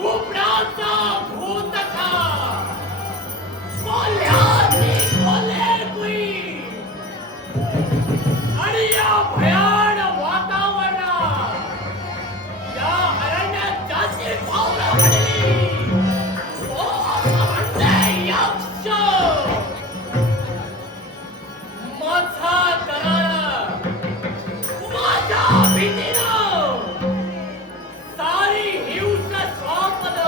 उपराचा भूतका बोल्याची बोले कुई आणि या भयान वातावरणात या अरण्यात जाती पावलं पडली ओ म्हणते यक्ष माझा करार माझ्या भीतीनं सारी हिंस स्वापद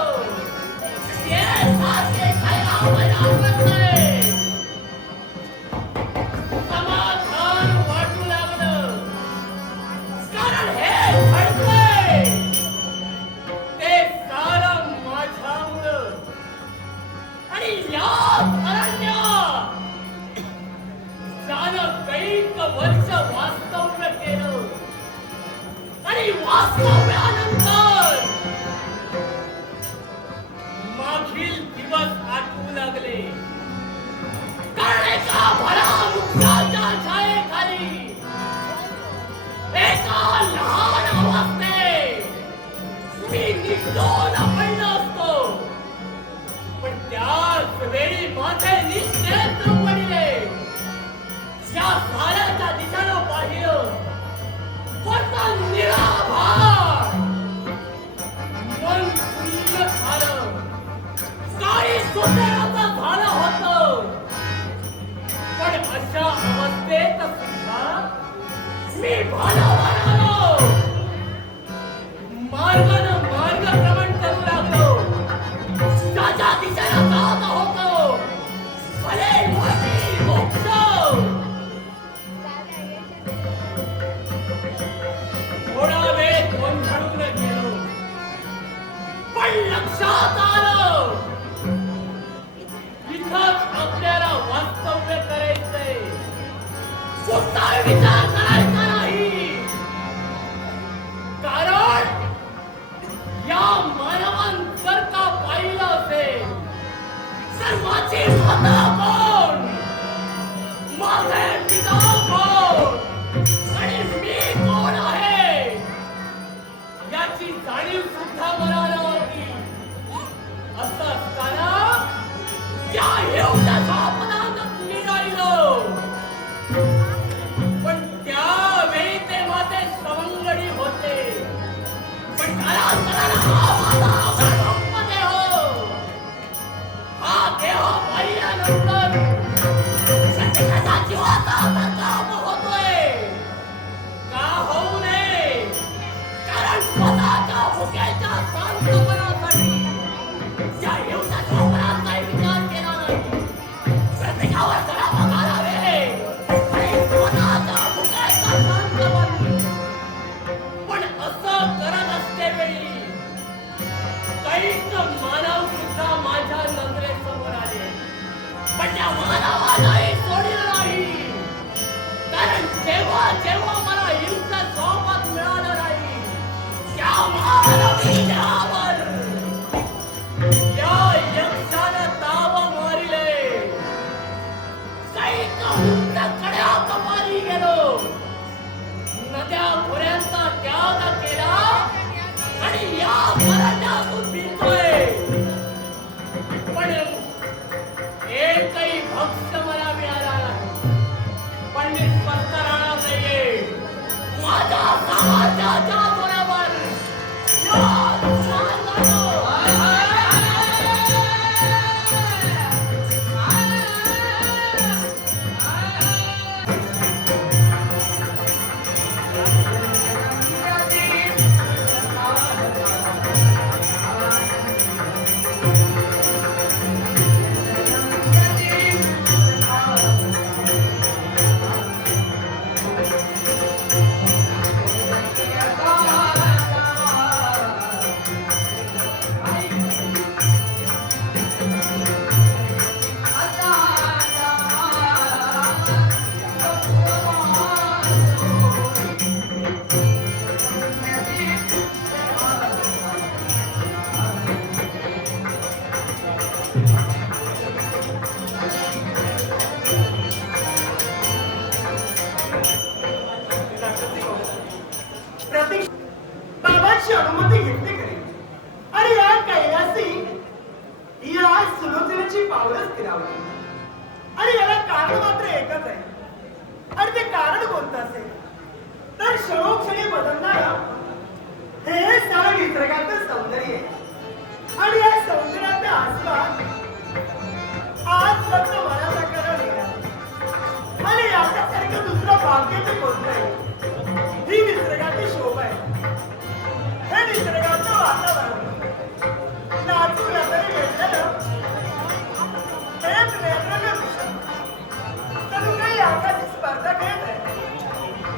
ये साथे खायला आवडते समाधान वाटू लागलं कारण हे घडतंय ते सारं माझ्यामुळं आणि या अरण्यात ज्यानं कैक वर्ष वास्तव्य केलं आणि वास्तव्यानंतर मागील दिवस आठवू लागले कारण एका भला वृक्षाच्या छायेखाली एका लहान अवस्थेत मी निष्ठोन पडलो असतो पण त्याच वेळी माझे निश्चेत्र पडले या साऱ्याच्या दिशेनं पाहिलं वरचा निराभार मन सुन्न झालं काही सुंदराचं झालं होतं पण अशा अवस्थेत सुद्धा मी भानावर आलो मार्गानं मार्गक्रमण करू लागलो ज्याच्या दिशेनं जात होतो भले मोठी मोक्ष थोडा वेळ गोंधळून गेलो पण लक्षात आलं इथंच आपल्याला वास्तव्य करायचंय पुढचा विचार करायचा नाही कारण या मानवान जर का पाहिलं असेल तर माझी माता कोण माझे पिता कोण आणि मी कोण आहे याची जाणीव सुद्धा मला नव्हती असं असताना या एवढ्याच्या अपमानात मी राहिलो पण त्यावेळी ते माझे सवंगडी होते पण कालांतरानं हा माझा अवघड देह हा देह पाहिल्यानंतर प्रत्येकाच्या जीवाचा संताप होतोय का होऊ नये कारण स्वतःच्या भुकेच्या शांतपणासाठी या हिंसाच्या अपराध काही विचार केला नाही प्रत्येकावर जरा बघावे आणि स्वतःच्या भुकेचा शांतपण पण असं करत असते वेळी काही प्रतीक बाबांची अनुमती घेतली खरी आणि या कैलासी या सुलोचनेची पावलंच फिरावली आणि याला कारण मात्र एकच आहे आणि ते कारण कोणतं असेल तर क्षणोक्षणी बदलणारं हे सारं निसर्गाचं सौंदर्य आहे आणि या सौंदर्याचा आस्वाद आज फक्त मनाचा करा मिळणार आणि याच्यासारखं दुसरं भाग्य ते कोणतं आहे ही निसर्गाची शोभा आहे हे निसर्गाचं वातावरण नाचू लागणे भेटलेलं हेच वेगवेगळं विषय तर काही आकाशी स्पर्धा खेळत आहे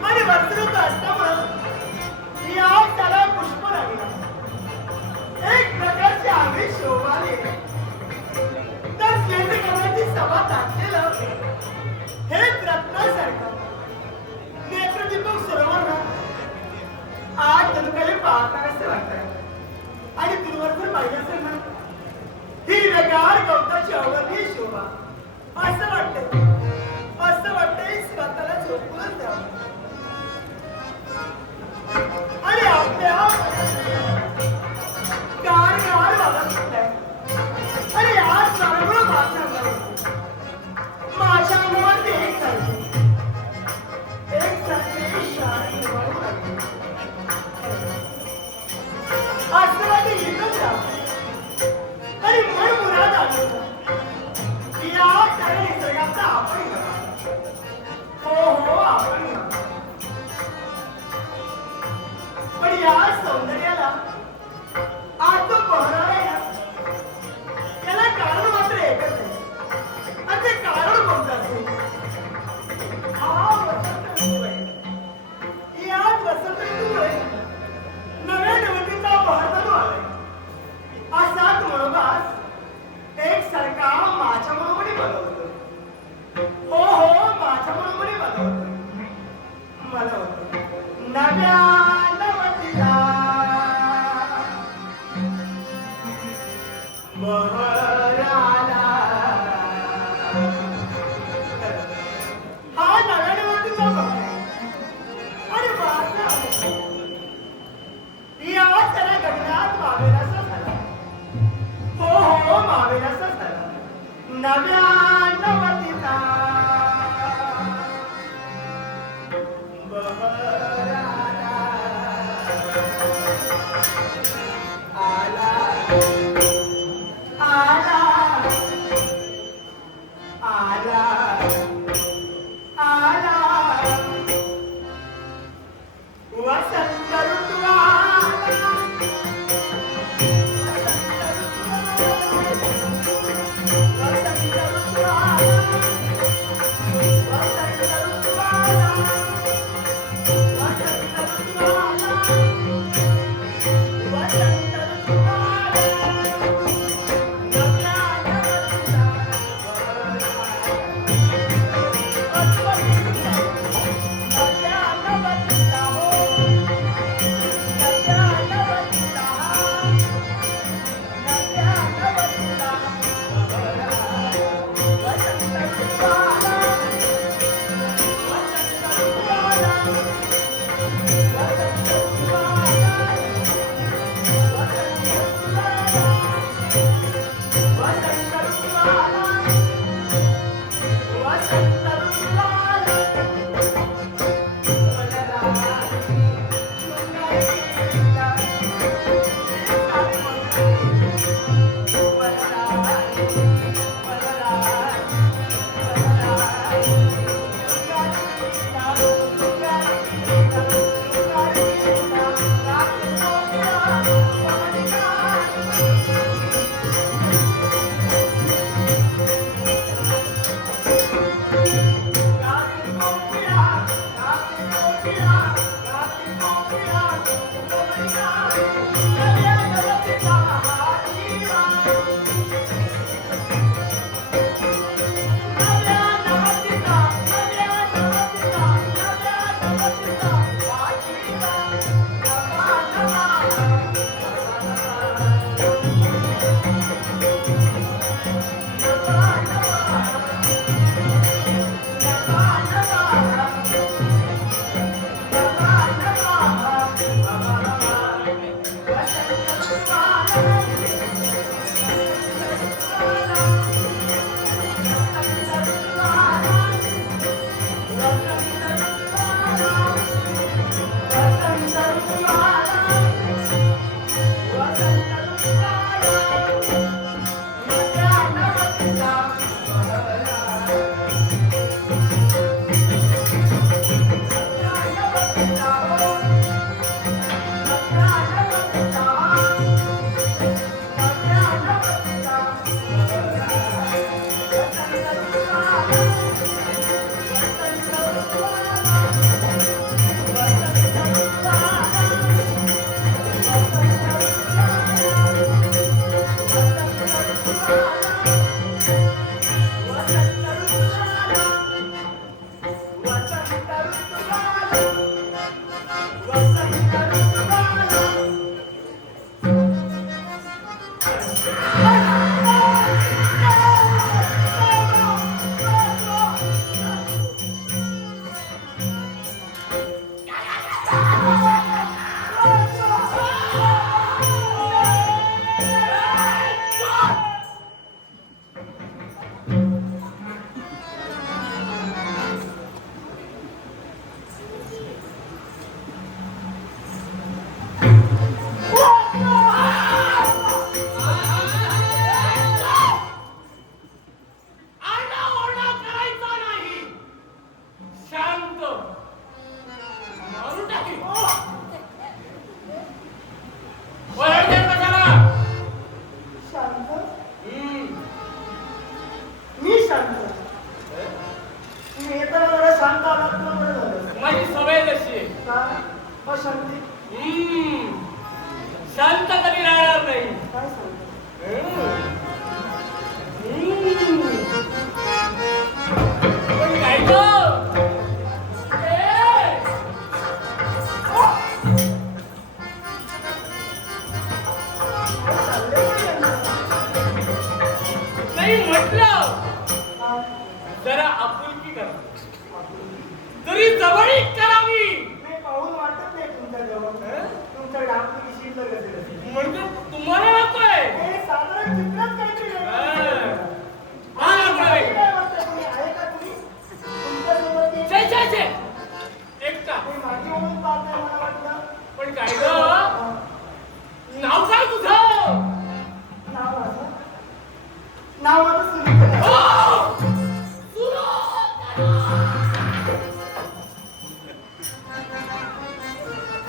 आणि वर्तणूक असल्यामुळं या त्याला पुष्प लागलं एक प्रकारची आगळी शोभा आली तर केंद्रकराची सभा टाकलेलं हेच रत्नासारखं नेत्रदीपक सरोवर आज तनुकडे पाहतानासे वाटत आणि दूरवर जर पाहिलं असेल ना ही वेगार गवताची अवधी शोभा असं वाटतंय स्वतःला झोपूनच द्यावं आणि आपल्या गार गार वाला सुटलाय आणि आज सर्व माझ्या मुलात एक सारखे शाळा निवडू लागले असं वाटे येतच राहते आणि मन मुराद आलं या सगळ्या निसर्गाचा आपण हो आपण पण या सौंदर्याला आज तो पहरावा आहे ना याला कारण मात्र एकच आहे आणि ते कारण कोणतं असेल हा वसंत ऋतू आहे याच वसंत ऋतूमुळे नव्या निवडणुकीचा बहर चालू आलाय असाच मनोभास एक सारखा माझ्या मनोमनी बनवतो हो माझ्या मनोमनी बनवतो मला होतं नव्या हा नव्या निवडणुकीचा बहर आणि या त्याला गगनात मावेनासा झाला हो मावेनासा झाला नव्या नवतीचा बहर आला वसंत ऋतू शांत कधी राहणार नाही. काय सांगतो? पण काय गं? ए! नाही म्हटलं जरा आपुलकी करा, जरी जवळीक करावी. मी पाहून वाटत नाही तुमच्या जवळ. तुमच्या डाकू शिल्लक असेल. म्हणजे तुम्हाला नकोय. हे साधारण चित्रच काहीतरी वेगळं. हा नको काय आहे. वाटतं तुम्ही? आहे का तुम्ही? तुमच्यासोबत ते- छे छे छे एकटा. ते माझी ओळख पाहत नाही मला वाटलं. पण काय ग, नाव काय तुझं? नाव माझं? नाव माझं सुनीता. हो! सुरो!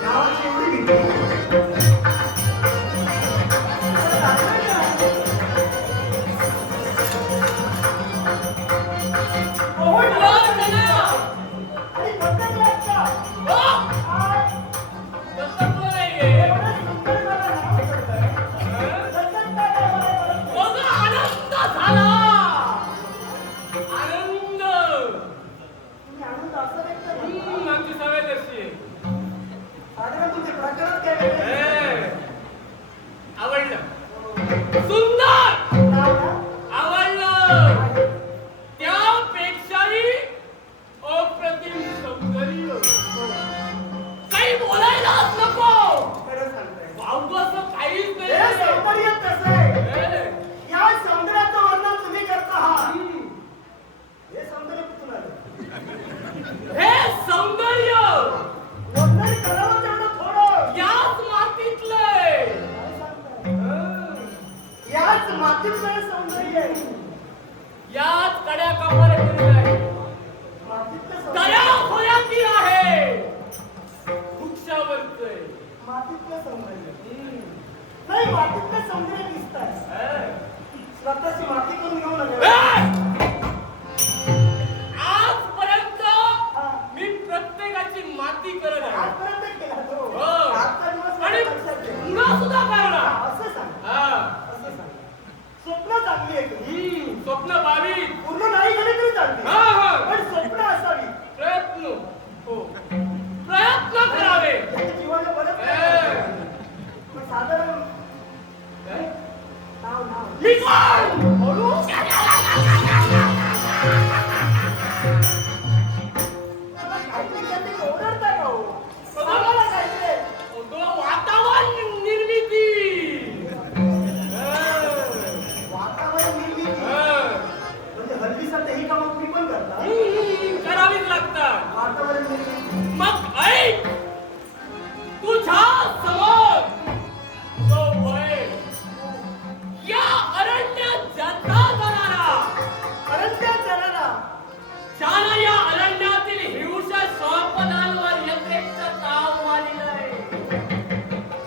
नावाची एवढी भीती. बोला चला. आणि दत्तक लागता. हो! काय? दत्तक नाहीये. एवढं सुंदर मला नाव ठेवलंय. दत्तक काय आहे मला कळत नाही. बघा, आनंद झाला. आनंद. तुम्ही आनंद असं व्यक्त करता. आमची सवय तशी आहे. साधारण तुमच्या प्रकरणात काय वेगळं आहे? ए, आवडलं. सुंदर नाव ना? आवडलं. त्यापेक्षाही अप्रतिम सौंदर्य. काही बोलायलाच नको. खरं सांगताय. भाऊ असं काहीच हे नाही. सौंदर्य कसं आहे? ए, या सौंदर्याचं वर्णन तुम्ही करता आहात. हम्म. हे सौंदर्य कुठून आलं? हे सौंदर्य वर्णन करावं तेवढं थोडं. याच मातीतलंय. काय सांगताय? याच मातीतलं हे सौंदर्य आहे. याच कड्या कमरेतील आहे. मातीतलं दऱ्या सौंदर्य. खोऱ्यातील आहे. वृक्षावरच आहे. मातीतलं सौंदर्य. नाही, मातीतलं सौंदर्य दिसतंय. स्वतःची माती करून घेऊ नका. आजपर्यंत हा. मी प्रत्येकाची माती करत आहे. आजपर्यंत केला तो. हो. आजचा दिवस मला आणि लक्षात ठेव. पुन्हा सुद्धा करणार. असं सांग. हा. असं सांग. स्वप्न चांगली आहे तुझी. स्वप्न बावीस. पूर्ण नाही झाली तरी चालते. हा, हा. पण स्वप्न असावी. प्रयत्न. हो. प्रयत्न करावे. त्याच्या जीवाला बरंच ए. काय करायचं. पण साधारण काय? नाव नाव. मी कोण? बोलू? काहीतरी काहीतरी ओरडताय का हो? सांगायला काहीतरी. तो वातावरण निर्मिती. वातावरण निर्मिती. म्हणजे हल्ली सध्या ही कामं तुम्ही पण करता. करावीच लागतात. वातावरण निर्मिती. मग ऐक, तुझ्या समोर तो बैल या अरण्यात जाता जाणारा, अरण्यात जाणारा. ज्यानं या अरण्यातील हिंसा संपदांवर यथेच्छ ताव मारलेला आहे,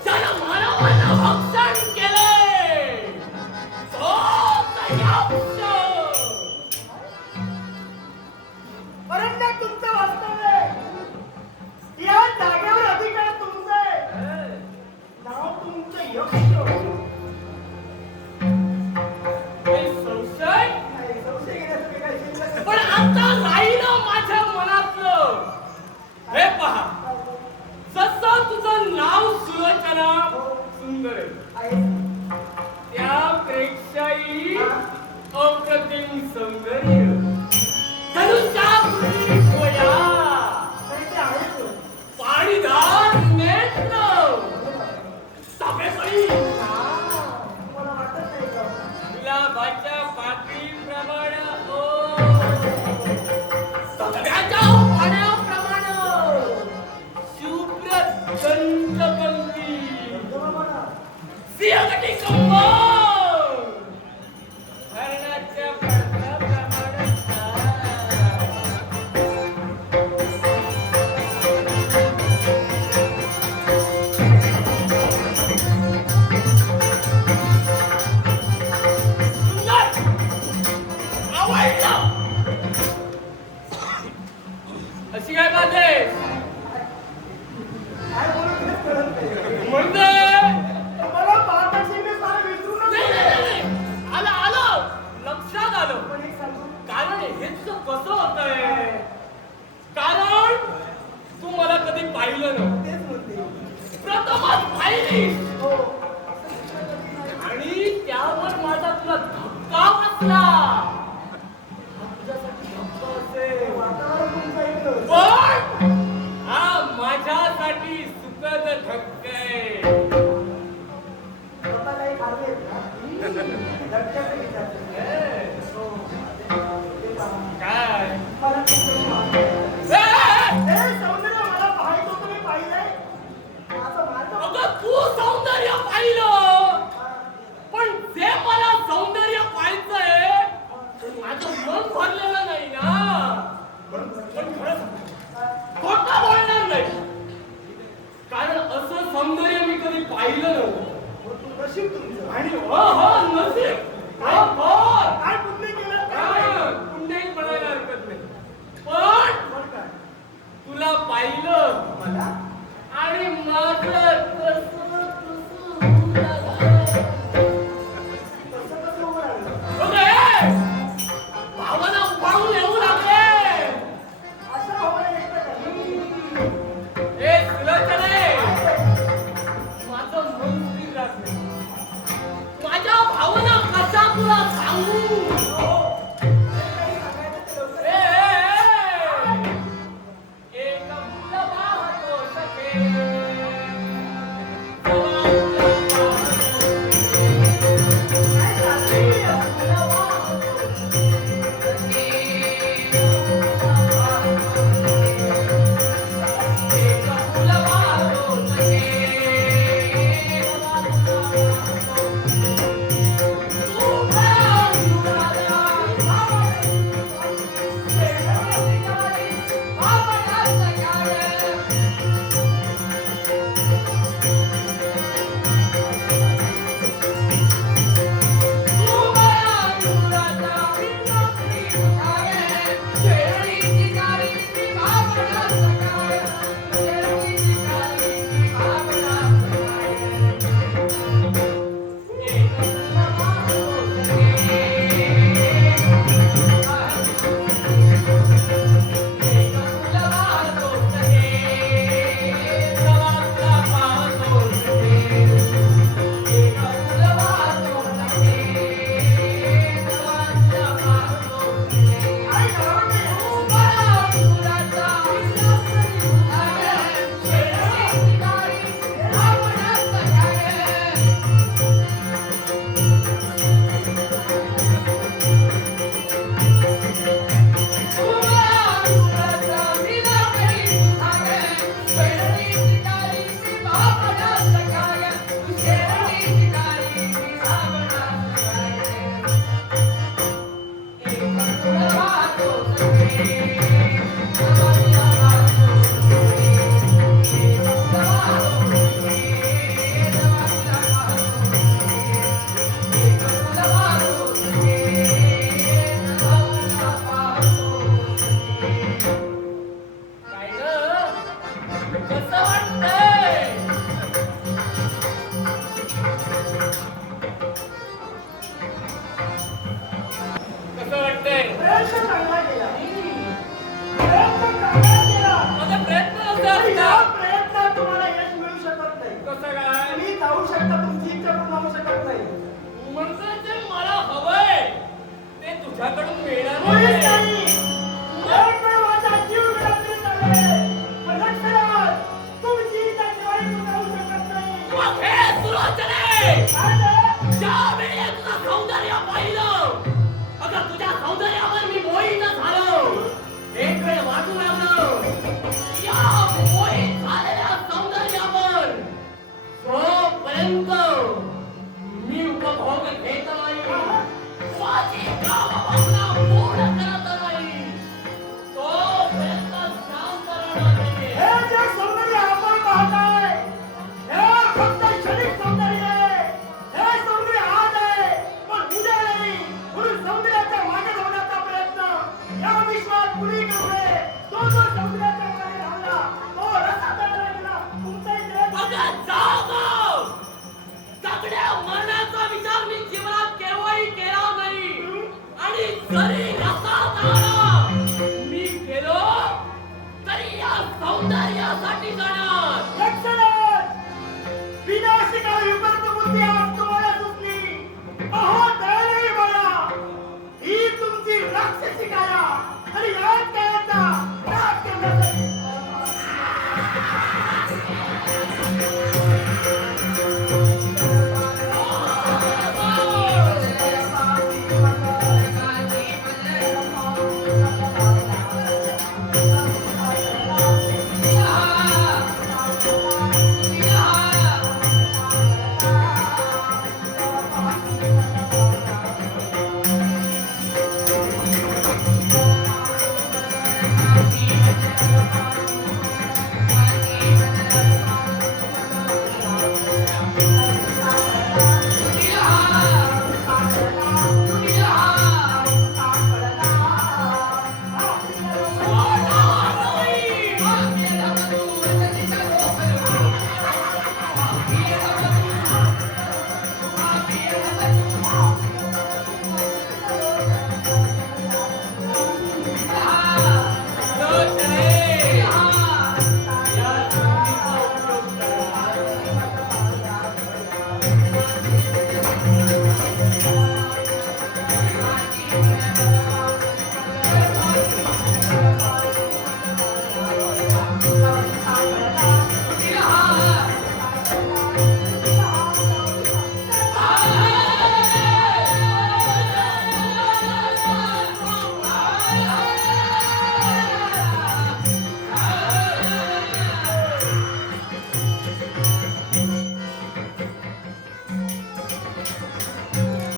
ज्यानं मानवाला भक्षण केलंय, तोच यक्ष. अरण्यात तुमचं वास्तव्य आहे. या जागेवर अधिकार तुमचा आहे. नाव तुमचं यक्ष. काही संशय? नाही, संशय घेण्यासाठी काही शिल्लक नाही. पण आता राहिलं माझ्या मनातलं. हे पहा, जसं तुझं नाव सुलोचना सुंदर आहे, आहे. त्यापेक्षाही अप्रतिम सौंदर्य धनुष्यापुरी डोळा, तरी ते आहे तो. पाणीदार नेत्र, सापेपरी तुम्हाला वाटत नाही का? गुलाबाच्या पाकळीप्रमाणे, सगळ्याच्या पाण्याप्रमाणे शुभ्र दंतपंक्ती, तेव्हा बघा. सिंहगटी कंबळ, हरणाच्या पडद्याप्रमाणे अशी काय बात आहे? काय बोलत नाही कळत पाहिलीस हो असं दुसरं कधी नाही. आणि त्यावर माझा तुला धक्का बसला. हा तुझ्यासाठी धक्का असेल. वातावरण तुमचं ऐकलं. पण हा माझ्यासाठी सुखद धक्का आहे. स्वतः काही खाल्लेत का? धक्क्याचं विचारते. हो. ते पहा. काय मला तुमचं माहिती आहे. हे सौंदर्य मला पाहायचं होतं, मी पाहिलंय. माझं अगं तू सौंदर्य पाहिलं, पण जे मला सौंदर्य पाहायचंय माझं मन भरलेलं नाही ना. पण खरं सांगतो, खोटं बोलणार नाही, कारण असं सौंदर्य मी कधी पाहिलं नव्हतं. नशीब तुमचं. आणि नसीब काय पुण्य केलं काय? पुण्याही पडायला हरकत नाही. पण पण काय? तुला पाहिलं मला? आणि माझं कसं होऊ लागलं. कसं कसं उभं राहिलं? अरे, भावना उफाळून येऊ लागले. असं हवं येतं का? हे सुलोचने, माझं मन स्थिर राहत नाही. माझ्या भावना कशा तुला सांगू. काही सांगायचं ते लवकर. एक मुलं पाहतो सखे, काय चाललंय? काय गं? कसं वाटतंय? कसं वाटतंय? प्रयत्न चांगला केला. प्रयत्न चांगला केला. माझा प्रयत्न असा पण या असता. प्रयत्नात तुम्हाला यश मिळू शकत नाही. कसं काय? तुम्ही जाऊ शकता, तुमची इच्छा पूर्ण होऊ शकत नाही. म्हणजे जे मला हवंय ते तुझ्याकडून मिळणार मुळीच नाही. नाही. एक वेळ माझा जीव गेला तरी चालेल. पण लक्षात, तुमची इच्छा केव्हाही पूर्ण होऊ शकत नाही. मग हे सुलोचने, काय ते? ज्यावेळी तुझं सौंदर्य पाहिलं, अगं तुझ्या सौंदर्यावर मी मोहित झालो. एक वेळ वाटू लागलं, या मोहित झालेल्या सौंदर्यावर जोपर्यंत मी उपभोग घेत नाही, माझी कामभावना पूर्ण करत नाही, तोपर्यंत शांत राहणार नाही. हे जे सौंदर्य आपण पाहताय, हे फक्त क्षणिक सौंदर्य आहे. हे सौंदर्य आज आहे, पण उद्या नाही. म्हणून सौंदर्याच्या मागे धावण्याचा प्रयत्न या विश्वात कुणी करू नये. तो जो सौंदर्याच्या मागे धावला, तो रसातळाला गेला. तुमचा इतिहास अगं जाऊ गं! सगळ्या मरणाचा विचार मी जीवनात केव्हाही केला नाही. आणि जरी रसात आला मी गेलो तरी या सौंदर्यासाठी जाणार. Excellent! विना हा